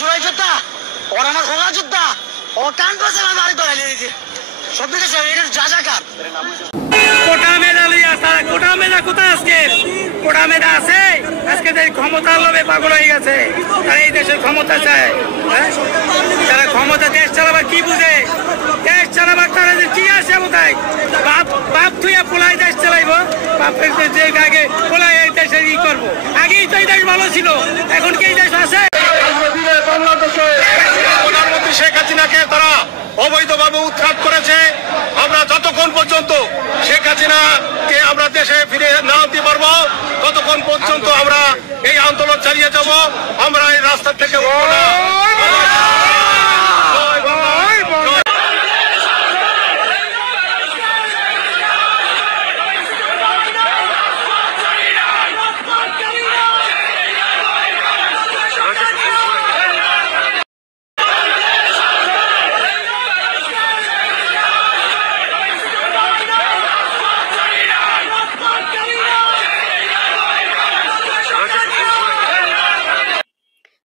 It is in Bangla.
জোড়াই যোদ্ধা, ওরা আমার হোগা যোদ্ধা, ও কান পাশে আমি বাড়ি ধরে দিয়েছি সব দিকে এটার যা কার কোটা মেধা লইয়া তারা কোটা মেধা কোথায় আজকে কোটা মেধা আছে আজকে ক্ষমতার লোভে পাগল হয়ে গেছে তারা এই দেশের ক্ষমতা চায় তারা ক্ষমতা দেশ চালাবার কি বুঝে দেশ চালাবার তারা কি আসে কোথায় বাপ থুইয়া পোলাই দেশ চালাইব বাপের যে আগে পোলাই এই দেশে ই করবো আগেই তো এই দেশ ভালো ছিল এখন কি এই দেশ আছে প্রধানমন্ত্রী শেখ হাসিনাকে তারা অবৈধভাবে উৎখাত করেছে। আমরা যতক্ষণ পর্যন্ত শেখ হাসিনাকে আমরা দেশে ফিরে না আনতে পারবো ততক্ষণ পর্যন্ত আমরা এই আন্দোলন চালিয়ে যাব। আমরা এই রাস্তা